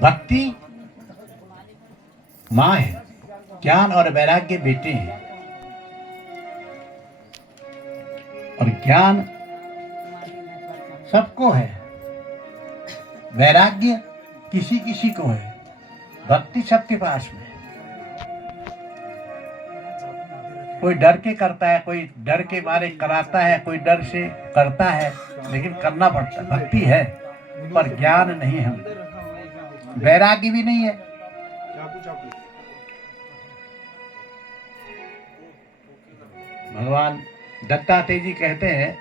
भक्ति माँ है, ज्ञान और वैराग्य बेटे हैं। और ज्ञान सबको है, वैराग्य किसी किसी को है, भक्ति सबके पास में। कोई डर के करता है, कोई डर के मारे कराता है, कोई डर से करता है, लेकिन करना पड़ता है। भक्ति है पर ज्ञान नहीं है, वैराग्य भी नहीं है। भगवान दत्तात्रेय जी कहते हैं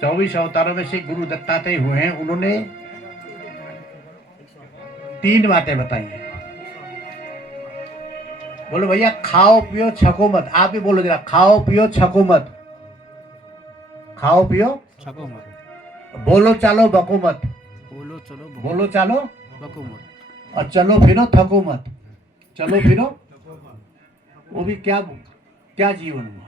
24 अवतारों में से गुरु दत्तात्रेय हुए हैं, उन्होंने 3 बातें बताई हैं। बोलो भैया, खाओ पियो छको मत। आप भी बोलो जरा, खाओ पियो छको मत। खाओ पियो छको मत। बोलो चालो बको मत। बोलो चालो बको मत। और चलो फिरो थको मत। चलो फिरो, वो भी क्या क्या जीवन हुआ।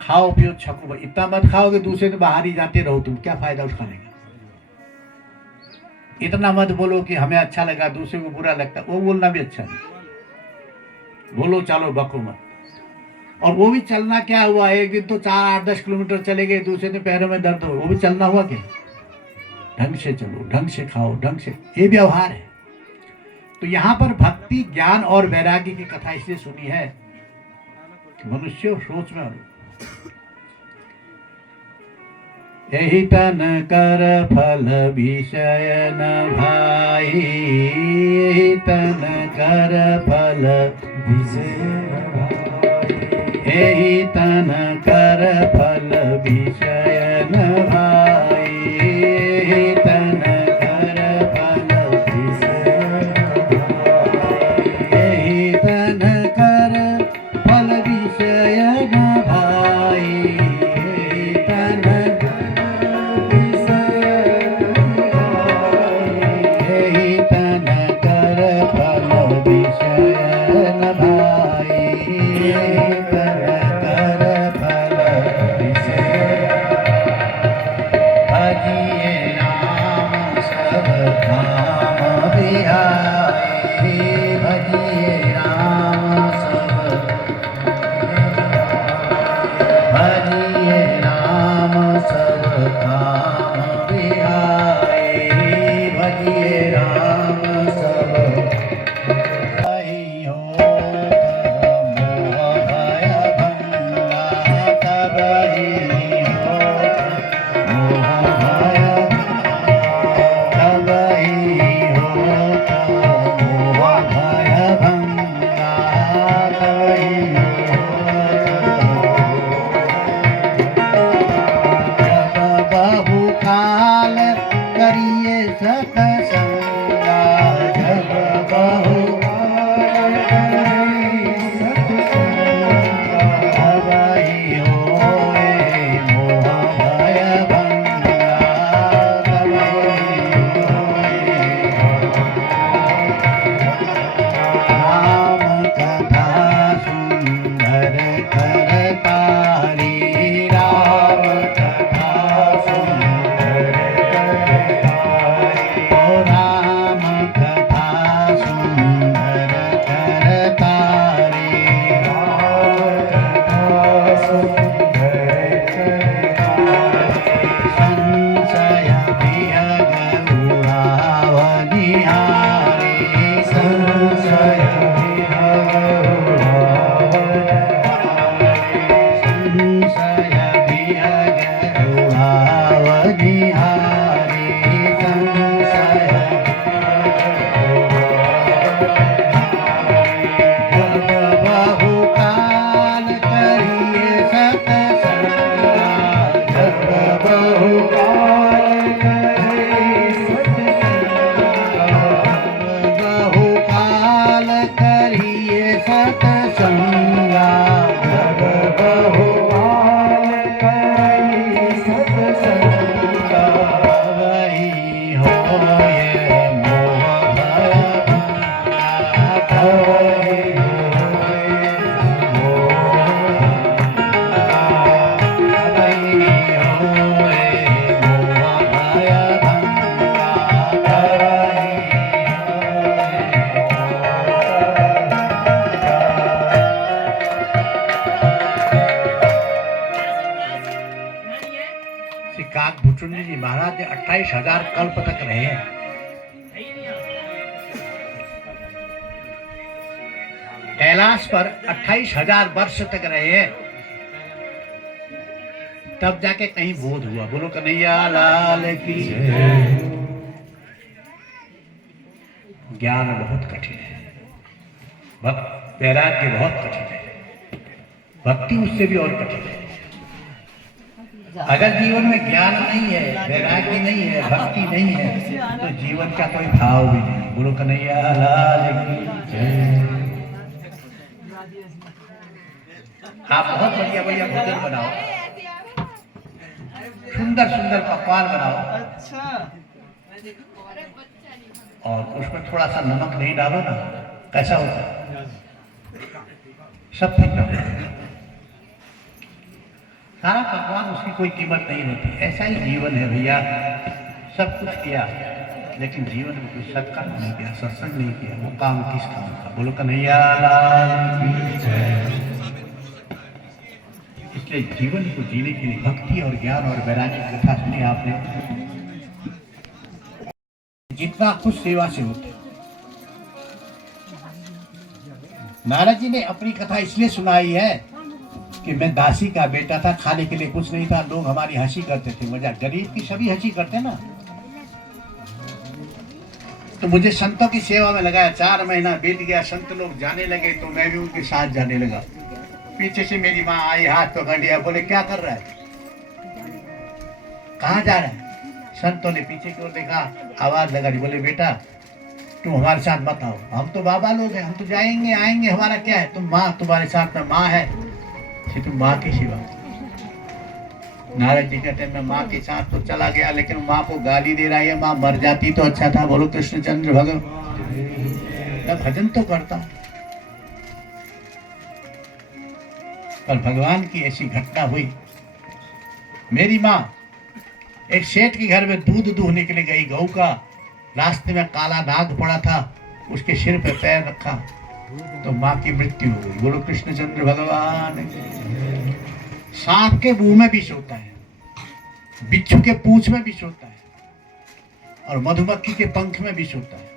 खाओ पियो छको मत। इतना मत खाओ कि दूसरे दिन बाहर ही जाते रहो, तुम क्या फायदा उठाने का। इतना मत बोलो कि हमें अच्छा लगा दूसरे को बुरा लगता, वो बोलना भी अच्छा नहीं। बोलो चालो बको मत। और वो भी चलना क्या हुआ, एक दिन तो 4-8-10 किलोमीटर चले गए, दूसरे दिन पैरों में दर्द हो, वो भी चलना हुआ क्या। ढंग से चलो, ढंग से खाओ, ढंग से, ये व्यवहार है। तो यहाँ पर भक्ति ज्ञान और वैराग्य की कथा इसलिए सुनी है कि मनुष्य सोच में यही तन कर फल विषय न भाई, यही तन कर फल विषय न भाई, यही तन कर फल विषय न भाई, यही तन कर फल विषय न भाई, यही तन कर फल विषय न भाई, यही तन सुनिए जी, महाराज ने 28,000 कल्प तक रहे हैं। कैलाश पर 28,000 वर्ष तक रहे हैं, तब जाके कहीं बोध हुआ। बोलो कन्हैया लाल की। ज्ञान बहुत कठिन है, वैराग्य बहुत कठिन है, भक्ति उससे भी और कठिन है। अगर जीवन में ज्ञान नहीं है, वैराग्य नहीं है, भक्ति नहीं है, तो जीवन का कोई भाव भी नहीं। बोलो कन्हैया लाल की जय। आप बहुत बढ़िया बढ़िया भोजन बनाओ, सुंदर सुंदर पकवान बनाओ, और उसमें थोड़ा सा नमक नहीं डालो ना, कैसा होता है? सब फीका होता है। सारा पकवान, उसकी कोई कीमत नहीं होती। ऐसा ही जीवन है भैया, सब कुछ किया लेकिन जीवन में कोई सत्कर्म नहीं किया, सत्संग नहीं किया, वो काम किस काम का? बोलो कन्हैया लाल की जय। इसलिए जीवन को जीने के लिए भक्ति और ज्ञान और वैराग्य की कथा सुनी आपने। जितना कुछ सेवा से होते। नारद जी ने अपनी कथा इसलिए सुनाई है कि मैं दासी का बेटा था, खाने के लिए कुछ नहीं था, लोग हमारी हंसी करते थे, मजाक। गरीब की सभी हंसी करते ना। तो मुझे संतों की सेवा में लगाया, 4 महीना बीत गया, संत लोग जाने लगे तो मैं भी उनके साथ जाने लगा। पीछे से मेरी माँ आई, हाथ पकड़ लिया, बोले क्या कर रहा है, कहाँ जा रहा है? संतों ने पीछे की ओर देखा, आवाज लगा दी, बोले बेटा तुम हमारे साथ मत आओ, हम तो बाबा लोग हैं, हम तो जाएंगे आएंगे, हमारा क्या है, तुम माँ, तुम्हारे साथ में माँ है, तुम माँ की सेवा। नारद जी कहते हैं मैं माँ के साथ तो चला गया, लेकिन माँ को गाली दे रहा है, माँ मर जाती तो अच्छा था। बोलो कृष्णचंद्र भगवान, मैं भजन तो करता। पर भगवान की ऐसी घटना हुई। मेरी माँ एक सेठ के घर में दूध दूहने के लिए गई, गऊ का। रास्ते में काला नाग पड़ा था, उसके सिर पे पैर रखा तो माँ की मृत्यु हो गई। बोलो कृष्णचंद्र भगवान। सांप के मुंह में विष होता है, बिच्छू के पूंछ में विष होता है, और मधुमक्खी के पंख में विष होता है,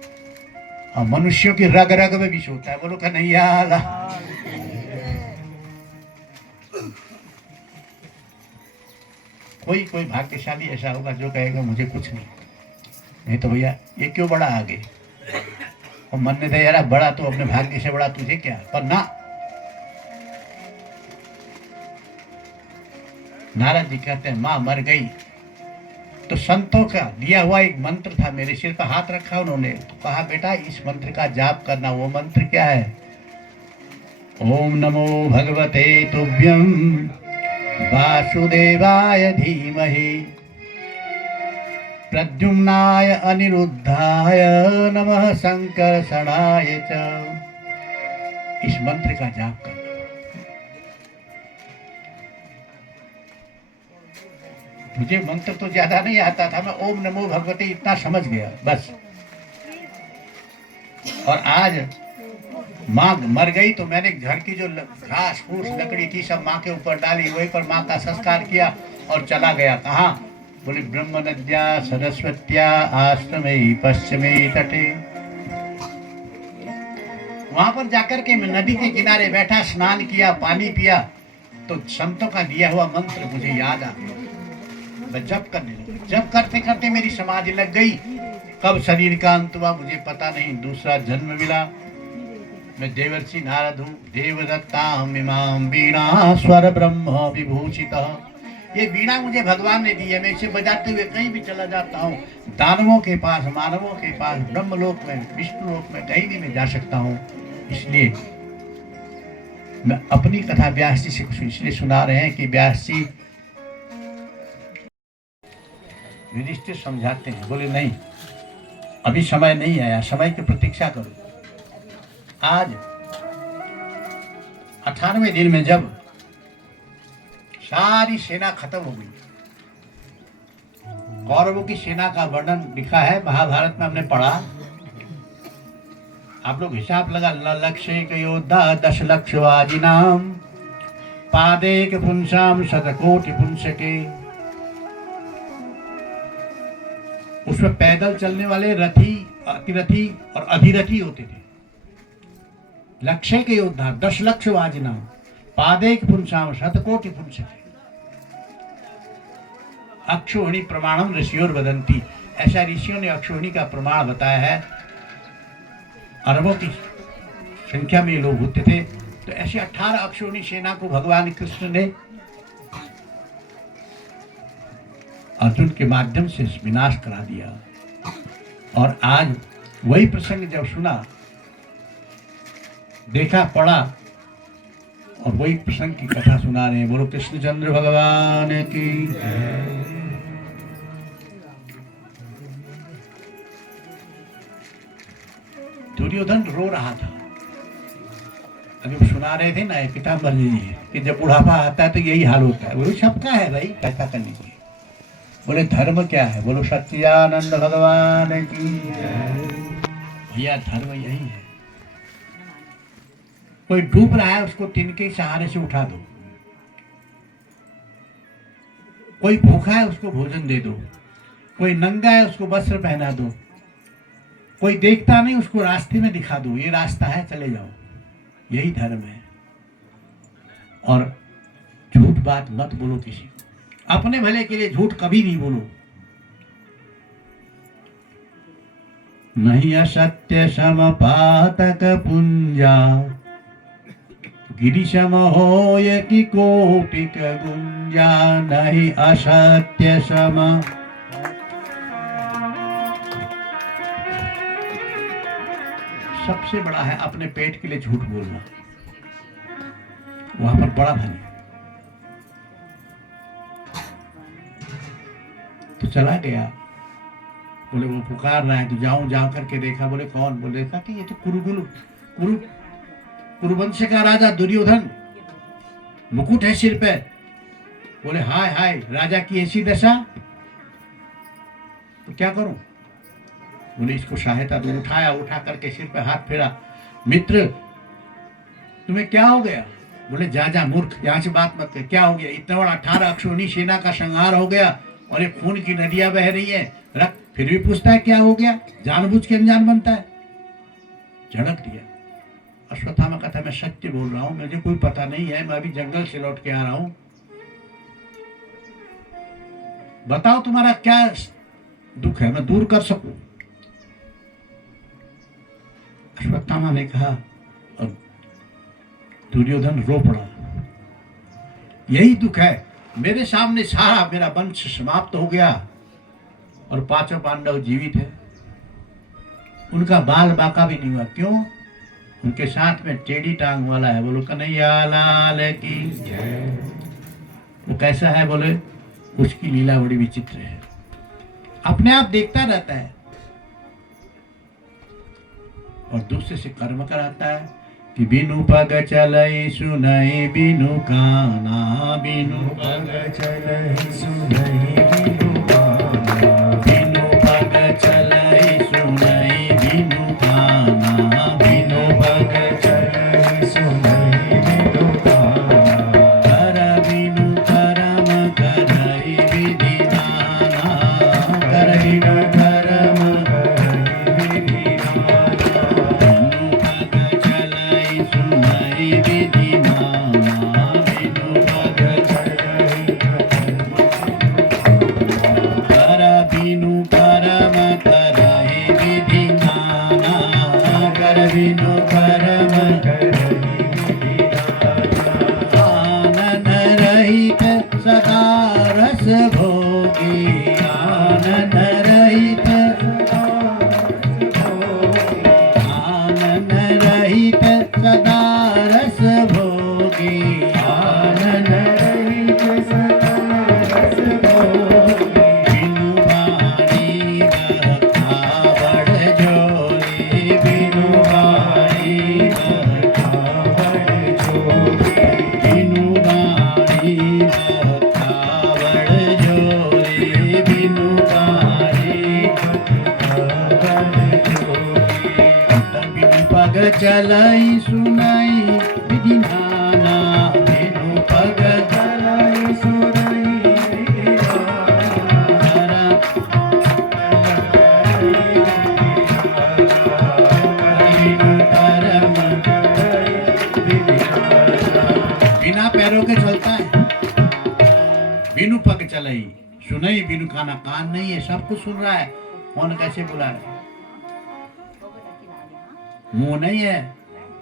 और मनुष्यों की रग रग में विष होता है। बोलो कन्हैया लाल। कोई भाग्यशाली ऐसा होगा जो कहेगा मुझे कुछ नहीं तो भैया ये क्यों बड़ा आगे, और मन ने दे यार बड़ा तो अपने भाग्य से बड़ा, तुझे क्या? पर ना, नारद जी कहते हैं माँ मर गई तो संतों का दिया हुआ एक मंत्र था, मेरे सिर पर हाथ रखा उन्होंने, तो कहा बेटा इस मंत्र का जाप करना। वो मंत्र क्या है? ओम नमो भगवते तुभ्यं वासुदेवाय धीमहि प्रद्युम्नाय अनिरुद्धाय नमः संकर्षणाय च। इस मंत्र का जाप करना। मुझे मंत्र तो ज्यादा नहीं आता था, मैं ओम नमो भगवते इतना समझ गया बस। और आज माँ मर गई तो मैंने घर की जो घास फूस लकड़ी थी सब माँ के ऊपर डाली, वहीं पर माँ का संस्कार किया और चला गया। कहाँ? बोले ब्रह्म नद्या सरस्वत्या आश्रमे पश्चिमे तटे। वहां पर जाकर के मैं नदी के किनारे बैठा, स्नान किया, पानी पिया, तो संतों का दिया हुआ मंत्र मुझे याद आ गया। मैं जप करने लगा, जप करते करते मेरी समाधि लग गई। कब शरीर का अंत हुआ मुझे पता नहीं, दूसरा जन्म मिला। मैं देवर्षि नारद हूँ। देवदत्तां इमां वीणा स्वर ब्रह्म विभूषितः। ये वीणा मुझे भगवान ने दी है, मैं इसे बजाते हुए कहीं भी चला जाता हूँ। दानवों के पास, मानवों के पास, ब्रह्मलोक में, विष्णु लोक में, कहीं भी मैं जा सकता हूँ। इसलिए मैं अपनी कथा व्यास जी से इसलिए सुना रहे हैं कि व्यास जी युधिष्ठिर समझाते हैं, बोले नहीं अभी समय नहीं आया, समय की प्रतीक्षा करो। आज 98वें दिन में जब सारी सेना खत्म हो गई, कौरवों की सेना का वर्णन लिखा है महाभारत में, हमने पढ़ा। आप लोग हिसाब लगा, लक्ष्य योद्धा 10 लक्ष वाजिनाम पादेक पुंसाम शतकोटि पुंसके। उसमें पैदल चलने वाले रथी, अतिरथी और अधिरथी होते थे। लक्ष्य के योद्धा 10 लक्ष वाजना, पादेक पुंसाम शतकोटि पुंस। अक्षोहिणी प्रमाणम ऋषियोर वदंती, ऐसा ऋषियों ने अक्षोहिणी का प्रमाण बताया है। अरबों की संख्या में लोग होते थे। तो ऐसे 18 अक्षोहिणी सेना को भगवान कृष्ण ने अर्जुन के माध्यम से विनाश करा दिया। और आज वही प्रसंग जब सुना, देखा, पढ़ा, और वही प्रसंग की कथा सुना रहे हैं। बोलो कृष्णचंद्र भगवान की। दुर्योधन रो रहा था। अभी वो सुना रहे थे ना पीताम्बर जी कि जब बुढ़ापा आता है तो यही हाल होता है। बोलो सबका है भाई, कैसा करने की। बोले धर्म क्या है? बोलो सच्चिदानंद भगवान की। भैया धर्म यही है। कोई डूब रहा है उसको तिनके सहारे से उठा दो, कोई भूखा है उसको भोजन दे दो, कोई नंगा है उसको वस्त्र पहना दो, कोई देखता नहीं उसको रास्ते में दिखा दो, ये रास्ता है चले जाओ। यही धर्म है। और झूठ बात मत बोलो किसी को, अपने भले के लिए झूठ कभी नहीं बोलो। नहीं असत्य सम पातक पुंजा, गिरिशम होय कि कोटिक गुंजा। नहीं असत्य सम, सबसे बड़ा है अपने पेट के लिए झूठ बोलना, वहां पर बड़ा धन है। तो चला गया, बोले वो पुकार रहा है तो जाऊं, जा करके देखा। बोले कौन? बोले देखा कि ये तो कुरुवंश का राजा दुर्योधन, मुकुट है सिर पे। बोले हाय हाय, राजा की ऐसी दशा, तो क्या करूं? बोले इसको सहायता दो। उठाया, उठा करके सिर पे हाथ फेरा। मित्र तुम्हें क्या हो गया? बोले जा जा मूर्ख, यहां से बात मत कर। क्या हो गया? इतना बड़ा 18 अक्षोहिणी सेना का संहार हो गया और ये खून की नदियां बह रही है, रख। फिर भी पूछता है क्या हो गया? जानबूझ के अनजान बनता है। झड़क दिया। अश्वत्थामा कहता मैं सत्य बोल रहा हूं, मुझे कोई पता नहीं है, मैं अभी जंगल से लौट के आ रहा हूं। बताओ तुम्हारा क्या दुख है, मैं दूर कर सकूं। अश्वत्थामा ने कहा, और दुर्योधन रो पड़ा। यही दुख है, मेरे सामने सारा मेरा वंश समाप्त हो गया और 5 पांडव जीवित है, उनका बाल बाका भी नहीं हुआ। क्यों? उनके साथ में टेढ़ी टांग वाला है। बोलो कन्हैया लाल की। वो कैसा है? बोले उसकी लीला बड़ी विचित्र है, अपने आप देखता रहता है और दूसरे से कर्म कराता है कि बिनु पग चलई सुनई बिनु काना, बिनु पग चलई सुनई बिनु काना, बिनु पग चलई सुनई बिनु काना, बिनु पग चलई सुनई बिनु काना। कर बिनु करम करई विधि नाना, कर बिनु करम करई विधि नाना। बिनु पग चलई सुनई विधि नाना, बिनु पग चलई कर बिनु करम करई विधि नाना, कर बिनु करम करई विधि नाना। आनन रहित सदा रस भोगी, आनन रहित आनन रहित सदा रस भोगी, आनन रहित सदा रस भोगी। बिनु बाणी बरखा बड़ जोरी, बिनु बाणी बरखा बड़ जोरी, बिनु बाणी बरखा बड़ जोरी, बिनु बाणी बरखा बड़ जोरी। बिनु पग चलई सुनई विधि नाना, बिनु पग चलई सुनई विधि नाना। होके चलता है। बिनु पग चलई सुनई बिनु खाना, कान नहीं है, सब कुछ सुन रहा है, कौन कैसे बुला रहा है। मुंह नहीं है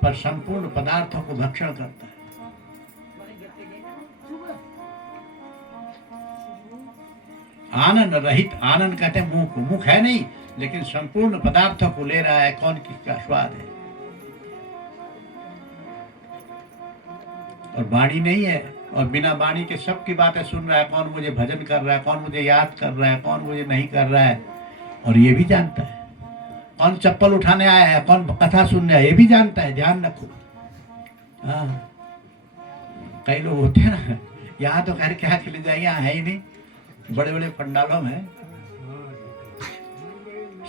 पर संपूर्ण पदार्थों को भक्षण करता है। आनंद रहित, आनंद कहते हैं मुंह को, मुख है नहीं लेकिन संपूर्ण पदार्थों को ले रहा है, कौन किसका स्वाद है। और वाणी नहीं है और बिना वाणी के सबकी बातें सुन रहा है, कौन मुझे भजन कर रहा है, कौन मुझे याद कर रहा है, कौन मुझे नहीं कर रहा है। और ये भी जानता है कौन चप्पल उठाने आया है, कौन कथा सुनने आया, ये भी जानता है। ध्यान रखो। हाँ, कई लोग होते हैं ना, यहाँ तो घर क्या चले जाएंगे, यहाँ है ही नहीं, बड़े बड़े पंडालों में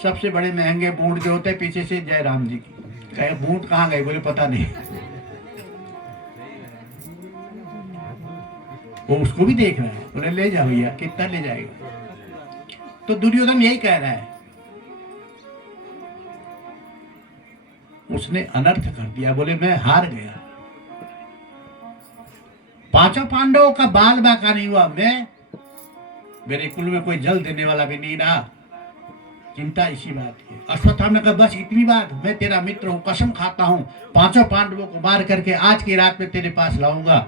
सबसे बड़े महंगे बूट जो होते हैं पीछे से जय राम जी की, कहे बूट कहाँ गए, बोले पता नहीं। वो उसको भी देख रहा है, बोले ले जाओ भैया, कितना ले जाएगा। तो दुर्योधन यही कह रहा है, उसने अनर्थ कर दिया, बोले मैं हार गया। पांचों पांडवों का बाल बाका नहीं हुआ, मैं मेरे कुल में कोई जल देने वाला भी नहीं रहा। चिंता इसी बात की। अश्वत्थामा ने कहा बस इतनी बात, मैं तेरा मित्र हूं, कसम खाता हूं पांचों पांडवों को मार करके आज की रात में तेरे पास लाऊंगा।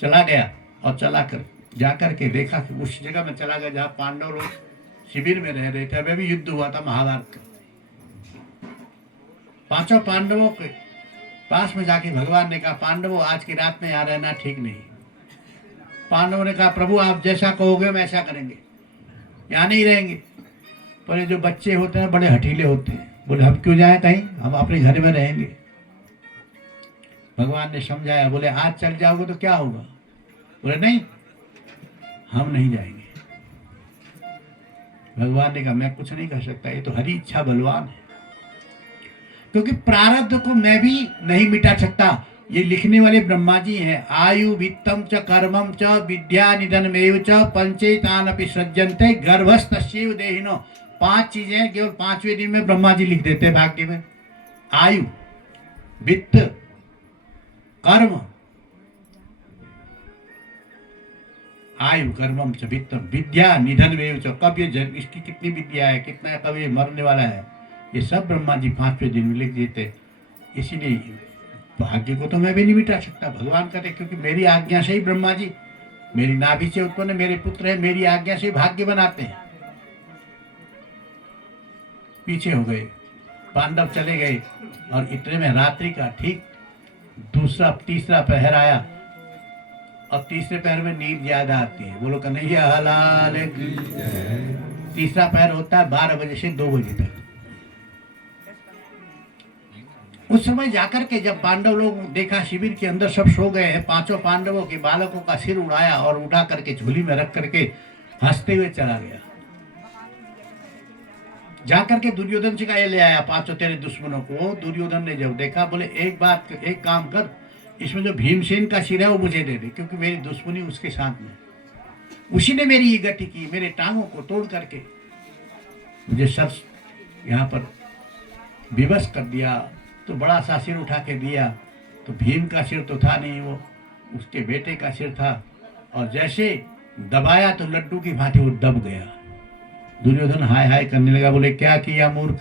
चला गया और चला कर जाकर के देखा कि उस जगह में चला गया जहां पांडव लोग शिविर में रह रहे थे। अभी भी युद्ध हुआ था महाभारत का। पांचों पांडवों के पास में जाके भगवान ने कहा पांडवों आज की रात में यहाँ रहना ठीक नहीं। पांडवों ने कहा प्रभु आप जैसा कहोगे हम ऐसा करेंगे, यहाँ नहीं रहेंगे। पर ये जो बच्चे होते हैं बड़े हठीले होते हैं, बोले हम क्यों जाए कहीं, हम अपने घर में रहेंगे। भगवान ने समझाया, बोले आज चल जाओगे तो क्या होगा, बोले नहीं हम नहीं जाएंगे। भगवान ने कहा मैं कुछ नहीं कर सकता, ये तो हरी इच्छा बलवान है, क्योंकि प्रारब्ध को मैं भी नहीं मिटा सकता। ये लिखने वाले ब्रह्मा जी हैं। आयु वित्तम च कर्मम च विद्या निधनमेव च पंचेतानपि सृज्यन्ते गर्भस्तस्यैव देहिनो। 5 चीजें केवल 5वें दिन में ब्रह्मा जी लिख देते हैं भाग्य में। आयु, वित्त, कर्म, आयु कर्मम च वित्तम, विद्या निधनमेव च। कब ये इसकी कितनी विद्या है, कितना कब ये मरने वाला है, ये सब ब्रह्मा जी 5वें दिन में लिख देते। इसीलिए भाग्य को तो मैं भी नहीं मिटा सकता। भगवान कहते क्योंकि मेरी आज्ञा से ही ब्रह्मा जी मेरी नाभि से उत्पन्न मेरे पुत्र है, मेरी आज्ञा से भाग्य बनाते हैं। पीछे हो गए, पांडव चले गए और इतने में रात्रि का ठीक तीसरा पहर आया। और तीसरे पहर में नींद ज्यादा आती है, बोलो कन्हैया लाल की। तीसरा पहर होता है 12 बजे से 2 बजे तक। उस समय जाकर के जब पांडव लोग देखा शिविर के अंदर सब सो गए हैं, पांचों पांडवों के बालकों का सिर उड़ाया और उठा करके झोली में रख करके हंसते हुए चला गया। जाकर के दुर्योधन से कहा ले आया 5 तेरे दुश्मनों को। दुर्योधन ने जब देखा बोले एक काम कर, इसमें जो भीमसेन का सिर है वो मुझे दे दे, क्योंकि मेरी दुश्मनी उसके साथ में, उसी ने मेरी ये गति की, मेरे टांगों को तोड़ करके मुझे सब यहाँ पर विवश कर दिया। तो बड़ा सा सिर उठा के दिया, तो भीम का सिर तो था नहीं, वो उसके बेटे का सिर था। और जैसे दबाया तो लड्डू की भांति वो दब गया। दुर्योधन हाय हाय करने लगा, बोले क्या किया मूर्ख,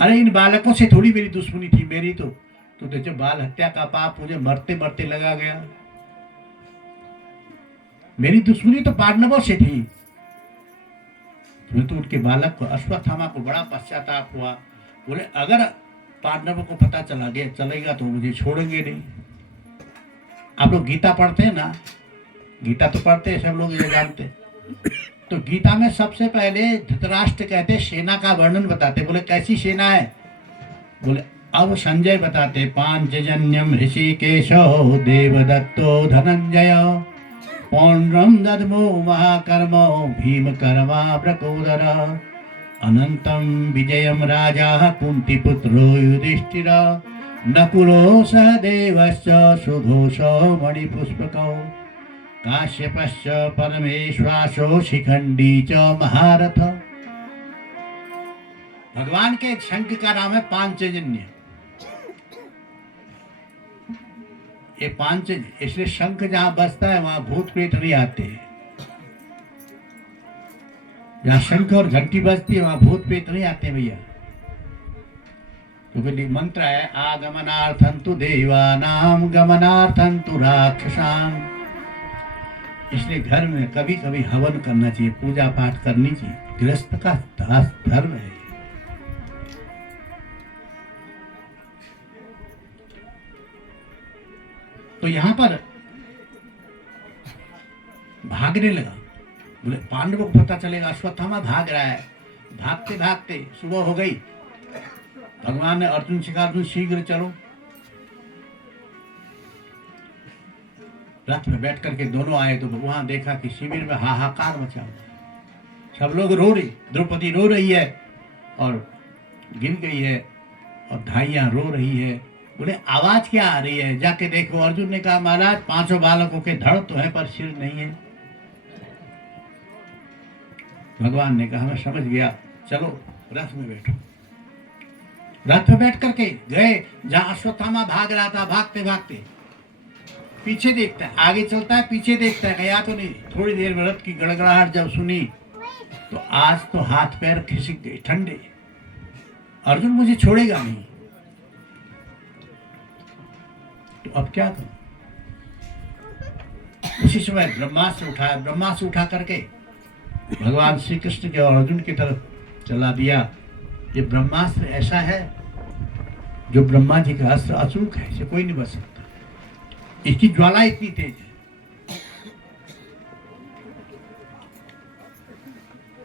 अरे इन बालकों से थोड़ी मेरी दुश्मनी थी, मेरी तो जो बाल हत्या का पाप मुझे मरते मरते लगा गया। मेरी दुश्मनी तो पांडवों से थी। तो उनके बालक को अश्वत्थामा को बड़ा पश्चाताप हुआ। बोले अगर पांडवों को पता चलेगा तो मुझे छोड़ेंगे नहीं। आप लोग गीता पढ़ते हैं ना, गीता तो पढ़ते हैं सब लोग, ये जानते हैं। तो गीता में सबसे पहले धृतराष्ट्र कहते सेना का वर्णन बताते, बोले कैसी सेना है, बोले अब संजय बताते पांचजन्यम ऋषिकेशो देवदत्तो धनंजय पौंड्रम दद्मो महाकर्मो भीम कर्मा ब्रकोदर अनंतम विजयम राजा कुंतीपुत्रो युधिष्ठिर नकुलो सहदेवश्च सुघोषो मणिपुष्पकौ काश्यपश्च परमेश्वासो शिखंडी च महारथ। भगवान के शंख का नाम है पांचजन्य। ये पांच, इसलिए शंख जहां बजता है वहां भूत प्रेत नहीं आते। जहां शंख और घंटी बजती है वहां भूत प्रेत नहीं आते भैया। क्योंकि मंत्र है आगमनार्थं तु देवानाम गमनार्थं तु राक्षसाम। इसलिए घर में कभी कभी हवन करना चाहिए, पूजा पाठ करनी चाहिए, गृहस्थ का धर्म है। तो यहां पर भागने लगा। बोले पांडवों को पता चलेगा अश्वत्थामा भाग रहा है। भागते भागते सुबह हो गई। भगवान ने अर्जुन से कहा अर्जुन शीघ्र चलो। रथ में बैठ करके दोनों आए तो भगवान देखा कि शिविर में हाहाकार मचा हुआ है। सब लोग रो रहे, द्रौपदी रो रही है और गिर गई है और धाइयां रो रही है। बोले आवाज क्या आ रही है, जाके देखो। अर्जुन ने कहा महाराज पांचों बालकों के धड़ तो है पर सिर नहीं है। भगवान ने कहा मैं समझ गया, चलो रथ में बैठो। रथ में बैठ करके गए जहां अश्वत्थामा भाग रहा था। भागते भागते पीछे देखता है, आगे चलता है, पीछे देखता है, गया तो नहीं। थोड़ी देर में रथ की गड़गड़ाहट जब सुनी तो आज तो हाथ पैर खिसक गए ठंडे। अर्जुन मुझे छोड़ेगा नहीं, तो अब क्या करूं। उसी समय ब्रह्मास्त्र उठाया। ब्रह्मास्त्र उठा करके भगवान श्री कृष्ण के और अर्जुन की तरफ चला दिया। ये ब्रह्मास्त्र ऐसा है जो ब्रह्मा जी का अस्त्र अचूक है, इसे कोई नहीं बच सकता। इसकी ज्वाला इतनी तेज है।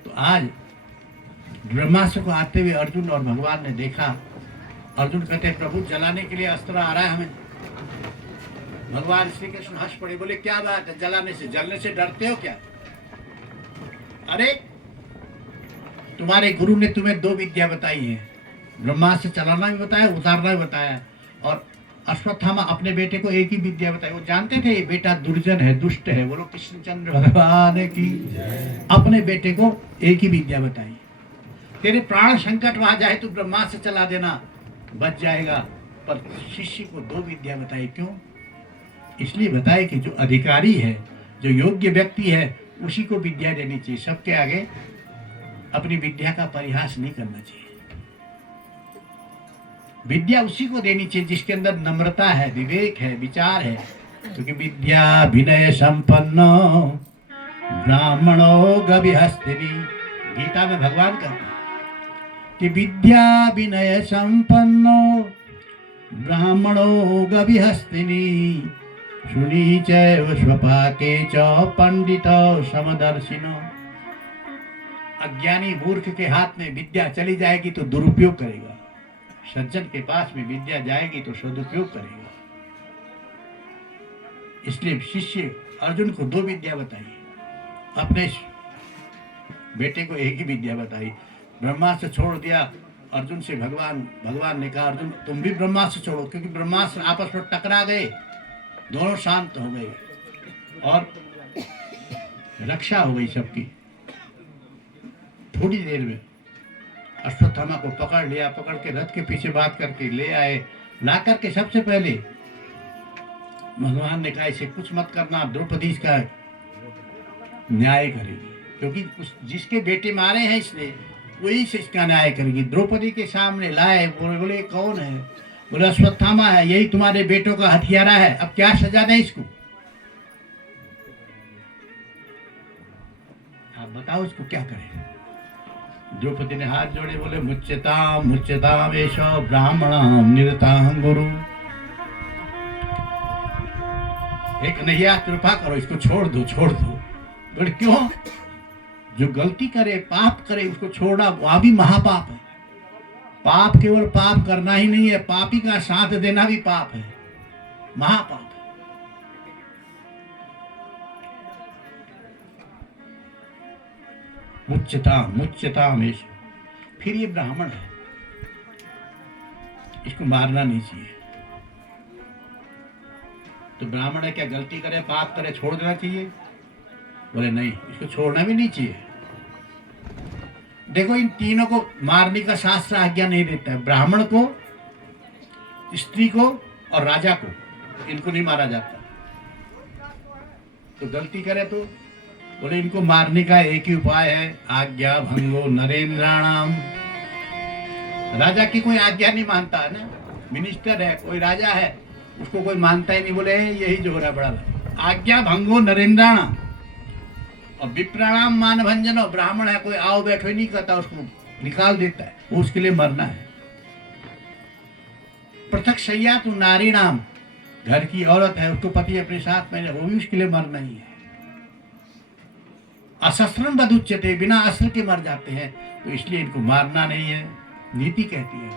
तो आज ब्रह्मास्त्र को आते हुए अर्जुन और भगवान ने देखा। अर्जुन कहते हैं प्रभु जलाने के लिए अस्त्र आ रहा है हमें। भगवान श्री कृष्ण हंस पड़े, बोले क्या बात है, जलाने से जलने से डरते हो क्या? अरे तुम्हारे गुरु ने तुम्हें दो विद्या बताई है, ब्रह्मास्त्र चलाना भी बताया, उतारना भी बताया। और अश्वत्थामा अपने बेटे को एक ही विद्या बताई। वो जानते थे ये बेटा दुर्जन है, दुष्ट है। बोलो कृष्णचंद्र भगवान की। अपने बेटे को एक ही विद्या बताई, तेरे प्राण संकट वहां जाए तो ब्रह्मास्त्र चला देना, बच जाएगा। पर शिष्य को दो विद्या बताई। क्यों? इसलिए बताए कि जो अधिकारी है, जो योग्य व्यक्ति है, उसी को विद्या देनी चाहिए। सबके आगे अपनी विद्या का परिहास नहीं करना चाहिए। विद्या उसी को देनी चाहिए जिसके अंदर नम्रता है, विवेक है, विचार है। क्योंकि विद्या विनय संपन्नो ब्राह्मणो गविहस्तिनी। गीता में भगवान कहते हैं कि विद्या विनय संपन्नो ब्राह्मणो गविहस्तिनी शुनी चैव स्वपाके च पंडितो समदर्शिनो। अज्ञानी मूर्ख के हाथ में विद्या चली जाएगी तो दुरुपयोग करेगा, सज्जन के पास में विद्या जाएगी तो सदुपयोग करेगा। इसलिए शिष्य अर्जुन को दो विद्या बताई, अपने बेटे को एक ही विद्या बताई। ब्रह्मास्त्र छोड़ दिया अर्जुन से। भगवान ने कहा अर्जुन तुम भी ब्रह्मास्त्र छोड़ो, क्योंकि ब्रह्मास्त्र आपस में टकरा गए, दोनों शांत हो गए और रक्षा हो गई सबकी। थोड़ी देर में अश्वत्थामा को पकड़ लिया, पकड़ के रथ के पीछे बात करके ले आए। ला करके सबसे पहले भगवान ने कहा इसे कुछ मत करना, द्रौपदी का न्याय करेगी, क्योंकि जिसके बेटे मारे हैं इसने वही से इसका न्याय करेगी। द्रौपदी के सामने लाए। बोले कौन है? बोले अश्वत्थामा है, यही तुम्हारे बेटों का हथियारा है, अब क्या सजा दें इसको? आप बताओ इसको क्या करें? द्रौपदी ने हाथ जोड़े, बोले मुच्यताम मुच्यताम एषो ब्राह्मणम निरताम गुरु। एक नैया कृपा करो, इसको छोड़ दो, छोड़ दो। बोले क्यों? जो गलती करे, पाप करे, उसको छोड़ना वह भी महापाप है। पाप केवल पाप करना ही नहीं है, पापी का साथ देना भी पाप है, महापाप है। मुच्यताम। फिर ये ब्राह्मण है, इसको मारना नहीं चाहिए। तो ब्राह्मण है, क्या गलती करे, पाप करे, छोड़ देना चाहिए? बोले नहीं, इसको छोड़ना भी नहीं चाहिए। देखो इन तीनों को मारने का शास्त्र आज्ञा नहीं देता है, ब्राह्मण को, स्त्री को और राजा को। इनको नहीं मारा जाता। तो गलती करे तो बोले इनको मारने का एक ही उपाय है, आज्ञा भंगो नरेंद्राणाम। राजा की कोई आज्ञा नहीं मानता है ना, मिनिस्टर है, कोई राजा है, उसको कोई मानता ही नहीं, बोले यही जो हो रहा बड़ा। आज्ञा भंगो नरेंद्राणाम और विप्राणाम मान भंजनो, ब्राह्मण है कोई आओ बैठो ही नहीं करता, उसको निकाल देता है, वो उसके लिए मरना है। पृथक शैया तू नारी नाम, घर की औरत है उसको पति अपने साथ में, वो भी उसके लिए मरना ही है। असस्त्रम बदुच्यते, बिना अस्त्र के मर जाते हैं, तो इसलिए इनको मारना नहीं है, नीति कहती है।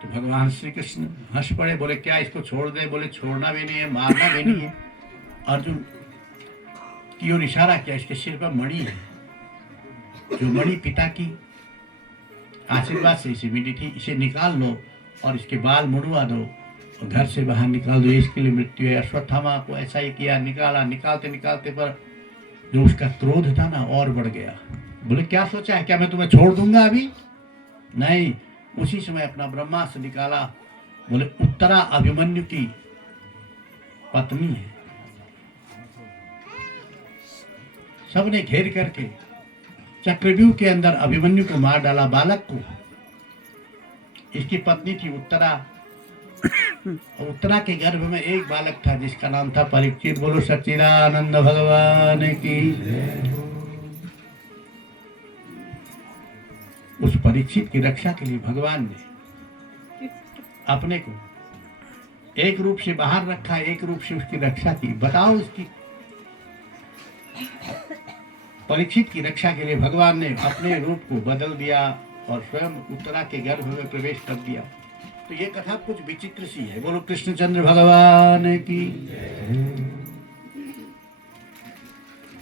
तो भगवान श्री कृष्ण हंस पड़े, बोले क्या इसको छोड़ दे? बोले छोड़ना भी नहीं है, मारना भी नहीं है। अर्जुन की ओर इशारा किया, इसके सिर पर मणि है, जो मणि पिता की आशीर्वाद से इसे मिली थी, इसे निकाल लो और इसके बाल मुड़वा दो और घर से बाहर निकाल दो, इसके लिए मृत्यु है। अश्वत्थामा को ऐसा ही किया, निकाला, निकालते निकालते पर जो उसका क्रोध था ना और बढ़ गया। बोले क्या सोचा है, क्या मैं तुम्हें छोड़ दूंगा अभी? नहीं। उसी समय अपना ब्रह्मास्त्र निकाला। बोले उत्तरा अभिमन्यु की पत्नी है। सबने घेर करके चक्रव्यूह के अंदर अभिमन्यु को मार डाला, बालक को। इसकी पत्नी थी उत्तरा। उत्तरा के गर्भ में एक बालक था जिसका नाम था परीक्षित। बोलो सच्चिदानंद भगवान की। उस परीक्षित की रक्षा के लिए भगवान ने अपने को एक रूप से बाहर रखा, एक रूप से उसकी रक्षा की। बताओ, उसकी परीक्षित की रक्षा के लिए भगवान ने अपने रूप को बदल दिया और स्वयं उत्तरा के गर्भ में प्रवेश कर दिया। तो ये कथा कुछ विचित्र सी है। बोलो कृष्णचंद्र भगवान की।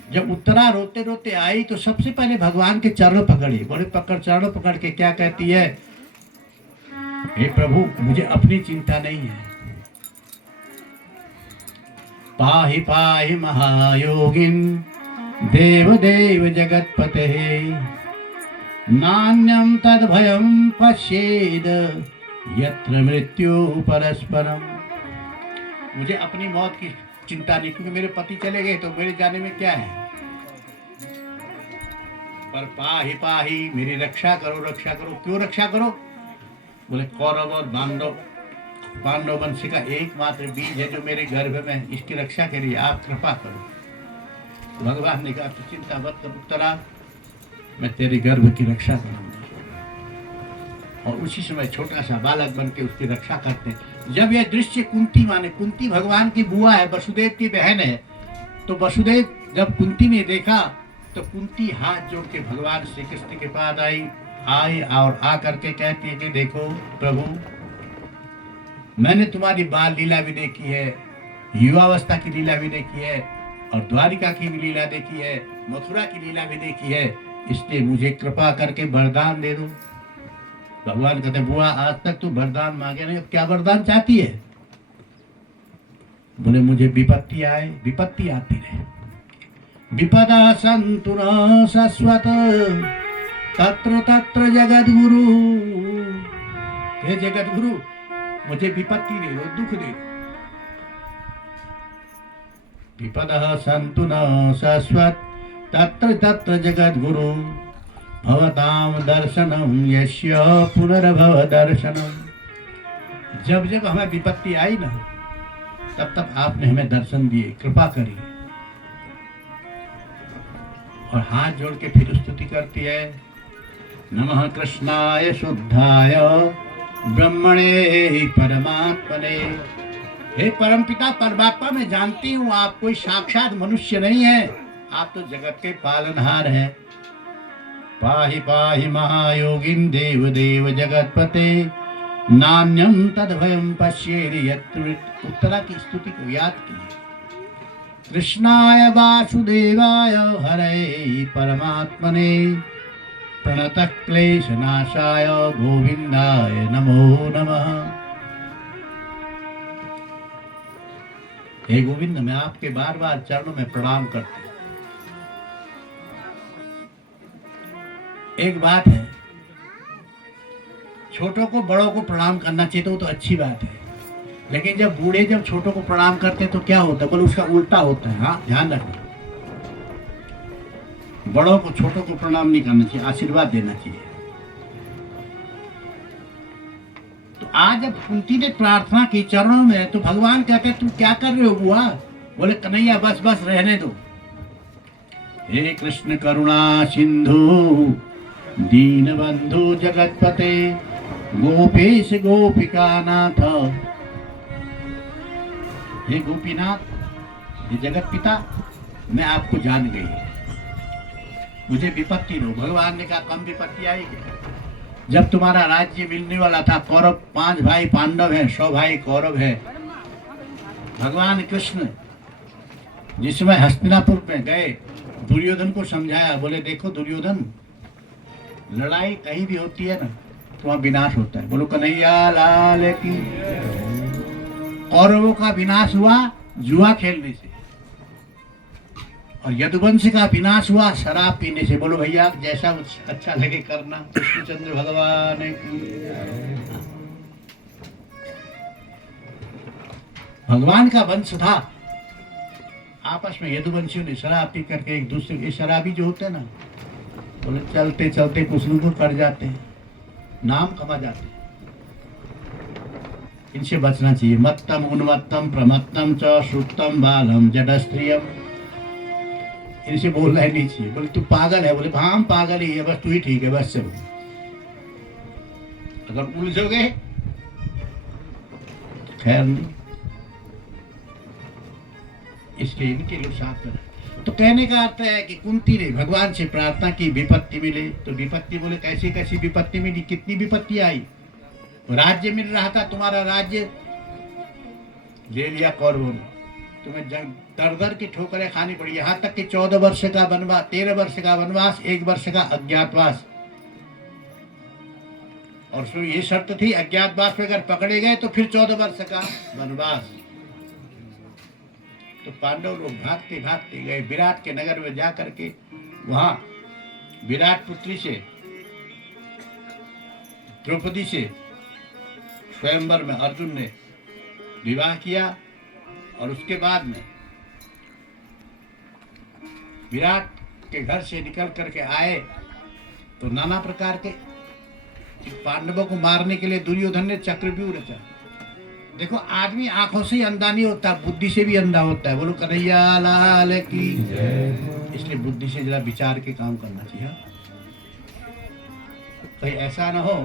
जब उत्तरा रोते रोते आई तो सबसे पहले भगवान के चरणों पकड़ी। बड़े चरणों पकड़ के क्या कहती है, हे प्रभु मुझे अपनी चिंता नहीं है। पाहि पाहि महायोगिन देव देव जगतपते, नान्यम तद भयम पश्येद यत्र मृत्यु परस्परम। मुझे अपनी मौत की चिंता नहीं, क्योंकि मेरे पति चले गए तो मेरे जाने में क्या है। पर पाहि पाहि, मेरी रक्षा करो, रक्षा करो। क्यों रक्षा करो? बोले कौरव और पांडव वंश का एकमात्र बीज है जो मेरे गर्भ में, इसकी रक्षा के लिए आप कृपा करो। भगवान ने कहा तो चिंता मत कर उत्तरा, मैं तेरे गर्भ की रक्षा करूंगा। और उसी समय छोटा सा बालक बन के उसकी रक्षा करते हैं। जब यह दृश्य कुंती, माने कुंती भगवान की बुआ है, वसुदेव की बहन है, तो वसुदेव जब कुंती ने देखा तो कुंती हाथ जोड़ के भगवान श्री कृष्ण के पास आई और आ करके कहती है कि देखो प्रभु, मैंने तुम्हारी बाल लीला भी देखी है, युवावस्था की लीला भी देखी है, और द्वारिका की भी लीला देखी है, मथुरा की लीला भी देखी है, इसलिए मुझे कृपा करके वरदान दे दो। भगवान कहते बुआ आज तक तू वरदान मांगे नहीं, क्या वरदान चाहती है? बोले मुझे विपत्ति आए, विपत्ति आती रहे। विपदा संतु न शाश्वत तत्र तत्र जगत गुरु। हे जगत गुरु, मुझे विपत्ति दे दो, दुख दे दो। विपदा संतु न शाश्वत तत्र तत्र जगत गुरु, भवताम दर्शनम यस्य पुनर्भव दर्शनम। जब जब हमें विपत्ति आई ना, तब तब आपने हमें दर्शन दिए, कृपा करी। और हाथ जोड़ के फिर स्तुति करती है, नमः कृष्णाय शुद्धाय ब्रह्मणे परमात्मने। हे परमपिता परमात्मा, मैं जानती हूँ आप कोई साक्षात मनुष्य नहीं है, आप तो जगत के पालनहार हैं। पाहि पाहि महायोगिन देव देव जगतपते, नान्यम तद भयम पश्येरि यत्र। उत्तरा की स्तुति को याद कीजिए। कृष्णाय वासुदेवाय हरे परमात्मने, प्रणतः क्लेशनाशाय गोविंदाय नमो नमः। हे गोविंद, मैं आपके बार बार चरणों में प्रणाम करती हूँ। एक बात है, छोटों को बड़ों को प्रणाम करना चाहिए तो वो तो अच्छी बात है, लेकिन जब बूढ़े जब छोटों को प्रणाम करते हैं तो क्या होता है, बोले उसका उल्टा होता है। हाँ, ध्यान रखना, बड़ों को छोटों को प्रणाम नहीं करना चाहिए, आशीर्वाद देना चाहिए। तो आज जब कुंती ने प्रार्थना की चरणों में, तो भगवान कहते तुम क्या कर रहे हो बुआ? बोले कन्हैया बस बस रहने दो। हे कृष्ण करुणा सिंधु दीन बंधु जगतपते गोपेश गोपिका नाथ, हे गोपीनाथ, हे जगत पिता, मैं आपको जान गई, मुझे विपत्ति दो। भगवान ने कहा कम विपत्ति आएगी। जब तुम्हारा राज्य मिलने वाला था, कौरव 5 भाई पांडव हैं, 100 भाई कौरव है, भगवान कृष्ण जिसमें हस्तिनापुर में गए, दुर्योधन को समझाया, बोले देखो दुर्योधन, लड़ाई कहीं भी होती है ना तो वहां विनाश होता है। बोलो कन्हैया लाल की। कौरवों का विनाश हुआ जुआ खेलने से, और यदुवंश का विनाश हुआ शराब पीने से। बोलो भैया जैसा अच्छा लगे करना। कृष्णचंद्र भगवान की। भगवान का वंश था, आपस में यदुवंशियों ने शराब पी करके एक दूसरे के, शराबी जो होते हैं ना, बोले चलते चलते कुछ न कुछ कर जाते हैं, नाम कमा जाते हैं। इनसे बचना चाहिए। मत्तम उन्मत्तम प्रमत्तम च श्रुतम बालम जडस्त्रियम, इनसे बोलना ही नहीं चाहिए। बोले तू पागल है, बोले हाँ हम पागल ही है, बस तू ही ठीक है, बस चलो। अगर उलझोगे खैर नहीं, इसलिए इनके लिए साथ में। तो कहने का अर्थ है कि कुंती ने भगवान से प्रार्थना की विपत्ति मिले। तो विपत्ति बोले कैसी कैसी विपत्ति मिली, कितनी विपत्ति आई। राज्य मिल रहा था, तुम्हारा राज्य ले लिया कौरवों ने, तुम्हें दर दर की ठोकरें खानी पड़ी। यहाँ तक कि 14 वर्ष का वनवास, 13 वर्ष का वनवास, 1 वर्ष का अज्ञातवास। और उसमें ये शर्त थी, अज्ञातवास में अगर पकड़े गए तो फिर 14 वर्ष का वनवास। तो पांडव लोग भागते भागते गए विराट के नगर में जा करके, वहां विराट पुत्री से, द्रौपदी से स्वयंवर में अर्जुन ने विवाह किया। और उसके बाद में विराट के घर से निकल करके आए तो नाना प्रकार के पांडवों को मारने के लिए दुर्योधन ने चक्रव्यूह रचा। देखो आदमी आंखों से ही अंधा नहीं होता, बुद्धि से भी अंधा होता है। बोलो कन्हैया लाल की। इसलिए बुद्धि से जरा विचार के काम करना चाहिए। कहीं ऐसा ना हो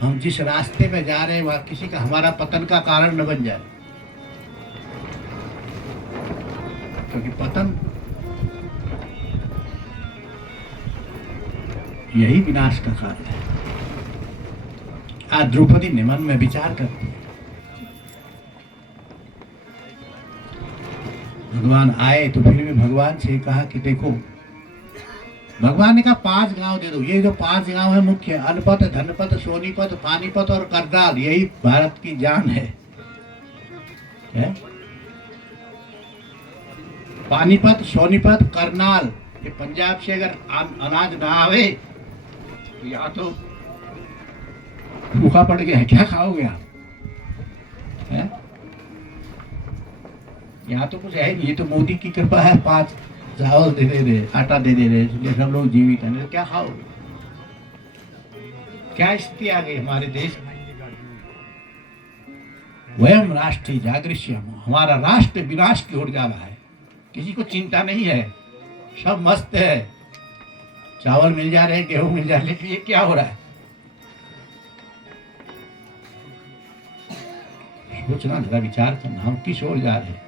हम जिस रास्ते पे जा रहे हैं वह किसी का हमारा पतन का कारण न बन जाए, क्योंकि पतन यही विनाश का कारण है। आज द्रौपदी ने मन में विचार करती है। भगवान आए तो फिर भी भगवान से कहा कि देखो, भगवान ने कहा 5 गांव दे दो। ये जो 5 गांव है मुख्य, अनपत, धनपत, सोनीपत, पानीपत और करनाल, यही भारत की जान है। पानीपत, सोनीपत, करनाल, ये पंजाब से अगर अनाज ना आवे तो यहाँ तो भूखा पड़ गया है, क्या खाओगे आप? यहाँ तो कुछ है नहीं, ये तो मोदी की कृपा है, 5 चावल दे दे रहे, आटा दे दे रहे, इसलिए सब लोग जीवित हैं। तो क्या खाओगे? क्या स्थिति आ गई हमारे देश में? वयम राष्ट्रीय जागृश्यम, हमारा राष्ट्र विनाश की ओर जा रहा है। किसी को चिंता नहीं है, सब मस्त है, चावल मिल जा रहे, गेहूं मिल जा रहे, लेकिन ये क्या हो रहा है? सोचना, जरा विचार करना, हम किस ओर जा रहे हैं।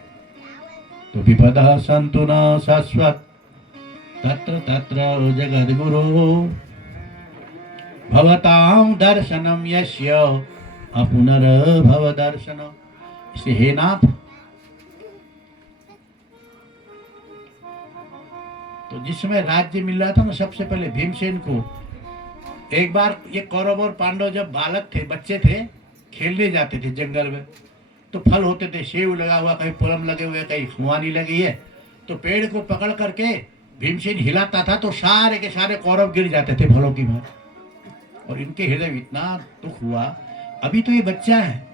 तो विपदा संतु न शाश्वत तत्र तत्र जगद्गुरो भवतां दर्शनम यस्य अपुनर्भव दर्शनम। इसलिए हे नाथ, तो जिसमें राज्य मिल रहा था ना, सबसे पहले भीमसेन को, एक बार ये कौरव और पांडव जब बालक थे, बच्चे थे, खेलने जाते थे जंगल में, तो फल होते थे, सेब लगा हुआ, कहीं पुलम लगे हुए, कहीं खुमानी लगी है, तो पेड़ को पकड़ करके भीमसेन हिलाता था तो सारे के सारे कौरव गिर जाते थे फलों की भांति। और इनके हृदय में इतना दुख हुआ, अभी तो ये बच्चा है,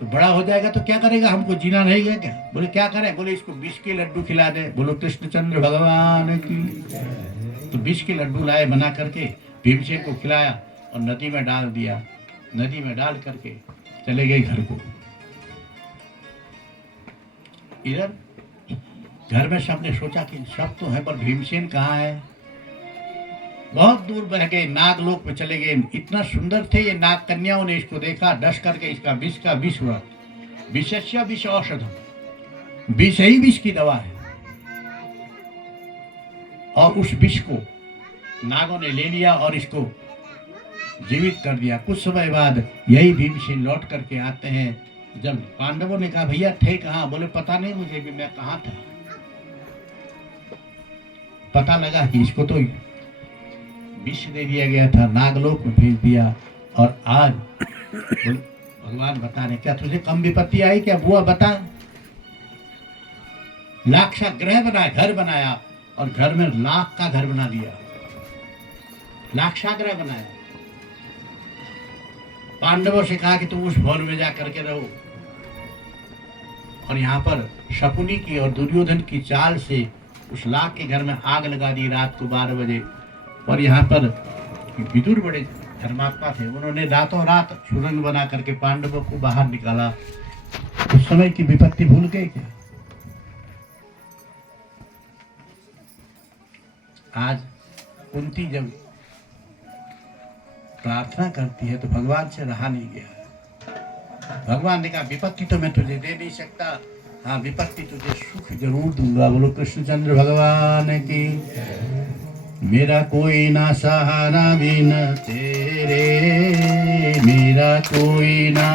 तो बड़ा हो जाएगा तो क्या करेगा, हमको जीना नहीं है क्या? बोले क्या करें? बोले इसको 20 के लड्डू खिला दे। बोलो कृष्णचंद्र भगवान की। तो 20 के लड्डू लाए बना करके, भीमसेन को खिलाया और नदी में डाल दिया। नदी में डाल करके चले गए घर को। इधर घर में सबने सोचा कि सब तो है पर भीमसेन कहाँ है। बहुत दूर बह गए, नागलोक में चले गए। इतना सुंदर थे ये नाग कन्याओं ने इसको देखा, डस करके इसका विष का विष हुआ। विषस्य विष औषधम, विष ही विष की दवा है। और उस विष को नागों ने ले लिया और इसको जीवित कर दिया। कुछ समय बाद यही भीमसेन लौट करके आते हैं। जब पांडवों ने कहा भैया थे कहाँ? बोले पता नहीं मुझे भी, मैं कहाँ था। पता लगा कि इसको तो विष दे दिया गया था, नागलोक में भेज दिया। और आज भगवान बता रहे, क्या तुझे कम विपत्ति आई क्या बुआ? बता। लाक्षा ग्रह बनाया, घर बनाया, और घर में लाख का घर बना दिया, लाक्षाग्रह बनाया। पांडवों से कहा कि तुम उस भवन में जा करके रहो। और यहाँ पर शकुनी की और दुर्योधन की चाल से उस लाख के घर में आग लगा दी रात को 12 बजे। और यहाँ पर विदुर बड़े धर्मात्मा थे, उन्होंने रातों रात सुरंग बना करके पांडवों को बाहर निकाला। उस समय की विपत्ति भूल गए क्या? आज कुंती जब प्रार्थना करती है तो भगवान से रहा नहीं गया। भगवान ने कहा विपत्ति तो मैं तुझे दे नहीं सकता, हाँ विपत्ति तुझे सुख जरूर दूंगा। बोलो कृष्णचंद्र भगवान की। मेरा कोई ना सहारा बिन तेरे, मेरा कोई ना